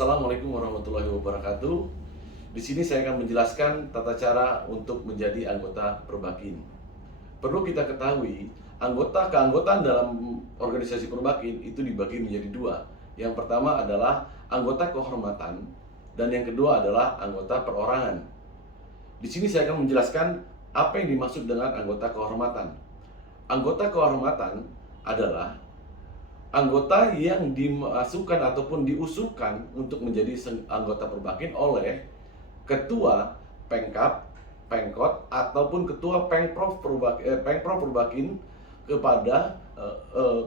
Assalamualaikum warahmatullahi wabarakatuh. Di sini saya akan menjelaskan tata cara untuk menjadi anggota Perbakin. Perlu kita ketahui, keanggotaan dalam organisasi Perbakin itu dibagi menjadi dua. Yang pertama adalah anggota kehormatan dan yang kedua adalah anggota perorangan. Di sini saya akan menjelaskan apa yang dimaksud dengan anggota kehormatan. Anggota kehormatan adalah anggota yang dimasukkan ataupun diusulkan untuk menjadi anggota Perbakin oleh ketua Pengkap, Pengkot ataupun ketua Pengprov Perbakin kepada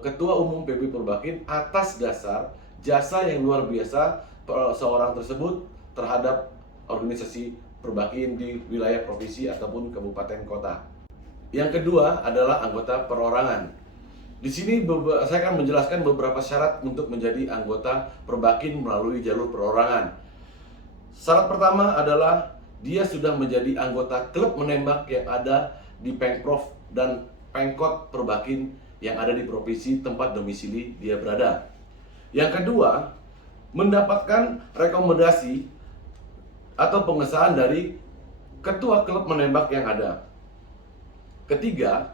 ketua umum PB Perbakin atas dasar jasa yang luar biasa seorang tersebut terhadap organisasi Perbakin di wilayah provinsi ataupun kabupaten kota. Yang kedua adalah anggota perorangan. Di sini saya akan menjelaskan beberapa syarat untuk menjadi anggota Perbakin melalui jalur perorangan. Syarat pertama adalah dia sudah menjadi anggota klub menembak yang ada di Pengprov dan Pengkot Perbakin yang ada di provinsi tempat domisili dia berada. Yang kedua, mendapatkan rekomendasi atau pengesahan dari ketua klub menembak yang ada. Ketiga,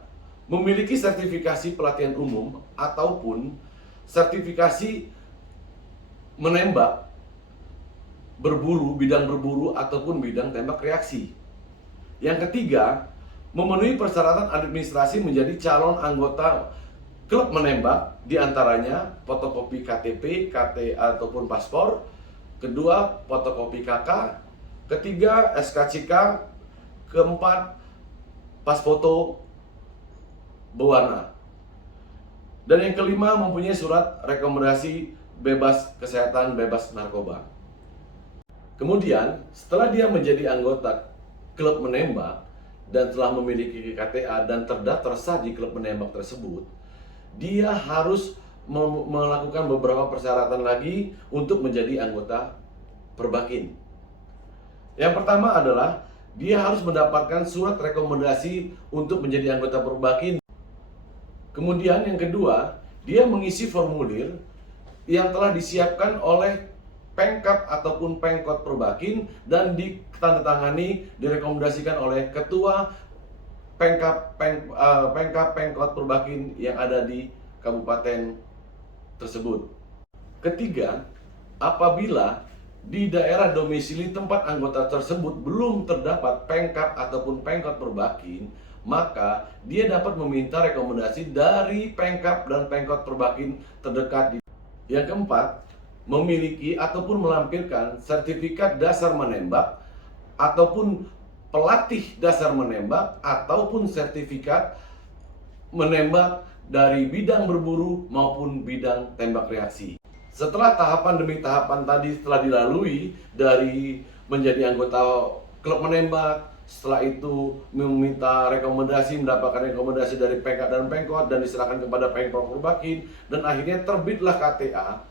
memiliki sertifikasi pelatihan umum ataupun sertifikasi menembak bidang berburu ataupun bidang tembak reaksi. Yang ketiga, memenuhi persyaratan administrasi menjadi calon anggota klub menembak, diantaranya fotokopi KTP, KT ataupun paspor, kedua fotokopi KK, ketiga SKCK, keempat pas foto berwarna. Dan yang kelima, mempunyai surat rekomendasi bebas kesehatan, bebas narkoba. Kemudian, setelah dia menjadi anggota klub menembak dan telah memiliki KTA dan terdaftar sah di klub menembak tersebut, dia harus melakukan beberapa persyaratan lagi untuk menjadi anggota Perbakin. Yang pertama adalah dia harus mendapatkan surat rekomendasi untuk menjadi anggota Perbakin. Kemudian yang kedua, dia mengisi formulir yang telah disiapkan oleh Pengkap ataupun Pengkot Perbakin dan ditandatangani, direkomendasikan oleh ketua Pengkap Pengkot Perbakin yang ada di kabupaten tersebut. Ketiga, apabila di daerah domisili tempat anggota tersebut belum terdapat Pengkap ataupun Pengkot Perbakin, maka dia dapat meminta rekomendasi dari Pengkap dan Pengkot Perbakin terdekat. Yang keempat, memiliki ataupun melampirkan sertifikat dasar menembak ataupun pelatih dasar menembak ataupun sertifikat menembak dari bidang berburu maupun bidang tembak reaksi. Setelah tahapan demi tahapan tadi telah dilalui, dari menjadi anggota klub menembak, setelah itu meminta rekomendasi, mendapatkan rekomendasi dari Pengkap dan Pengkot dan diserahkan kepada Pengprov Perbakin, dan akhirnya terbitlah KTA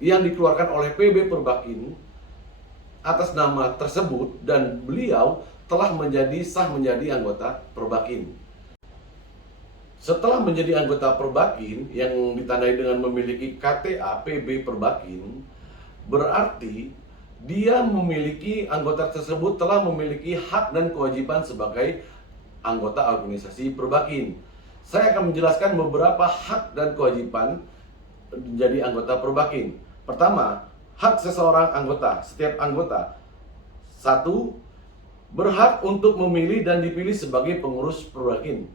yang dikeluarkan oleh PB Perbakin atas nama tersebut, dan beliau telah sah menjadi anggota Perbakin. Setelah menjadi anggota Perbakin yang ditandai dengan memiliki KTA PB Perbakin, berarti dia memiliki, anggota tersebut telah memiliki hak dan kewajiban sebagai anggota organisasi Perbakin. Saya akan menjelaskan beberapa hak dan kewajiban menjadi anggota Perbakin. Pertama, hak seseorang anggota, setiap anggota. 1. Berhak untuk memilih dan dipilih sebagai pengurus Perbakin.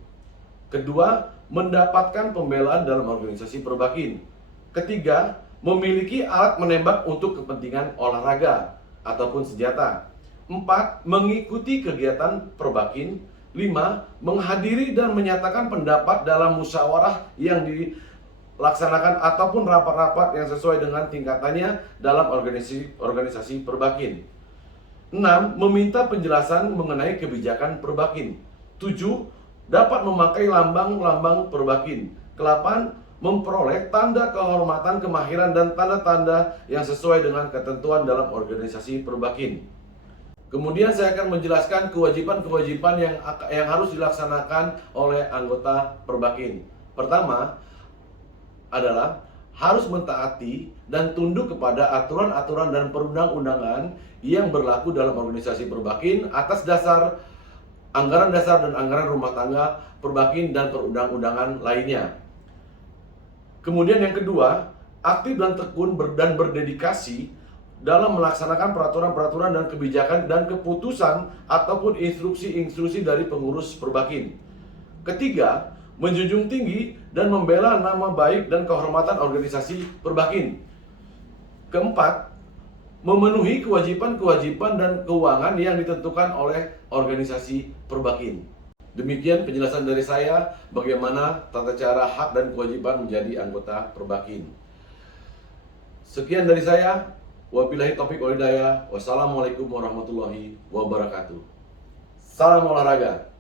Kedua, mendapatkan pembelaan dalam organisasi Perbakin. Ketiga, memiliki alat menembak untuk kepentingan olahraga ataupun senjata. 4. Mengikuti kegiatan Perbakin. 5. Menghadiri dan menyatakan pendapat dalam musyawarah yang dilaksanakan ataupun rapat-rapat yang sesuai dengan tingkatannya dalam organisasi Perbakin. 6. Meminta penjelasan mengenai kebijakan Perbakin. 7. Dapat memakai lambang-lambang Perbakin. 8. Memperoleh tanda kehormatan, kemahiran, dan tanda-tanda yang sesuai dengan ketentuan dalam organisasi Perbakin. Kemudian saya akan menjelaskan kewajiban-kewajiban yang harus dilaksanakan oleh anggota Perbakin. Pertama adalah harus mentaati dan tunduk kepada aturan-aturan dan perundang-undangan yang berlaku dalam organisasi Perbakin atas dasar anggaran dasar dan anggaran rumah tangga Perbakin dan perundang-undangan lainnya. Kemudian yang kedua, aktif dan tekun dan berdedikasi dalam melaksanakan peraturan-peraturan dan kebijakan dan keputusan ataupun instruksi-instruksi dari pengurus Perbakin. Ketiga, menjunjung tinggi dan membela nama baik dan kehormatan organisasi Perbakin. Keempat, memenuhi kewajiban-kewajiban dan keuangan yang ditentukan oleh organisasi Perbakin. Demikian penjelasan dari saya bagaimana tata cara hak dan kewajiban menjadi anggota Perbakin. Sekian dari saya. Wabillahi taufiq wal hidayah. Wassalamualaikum warahmatullahi wabarakatuh. Salam olahraga.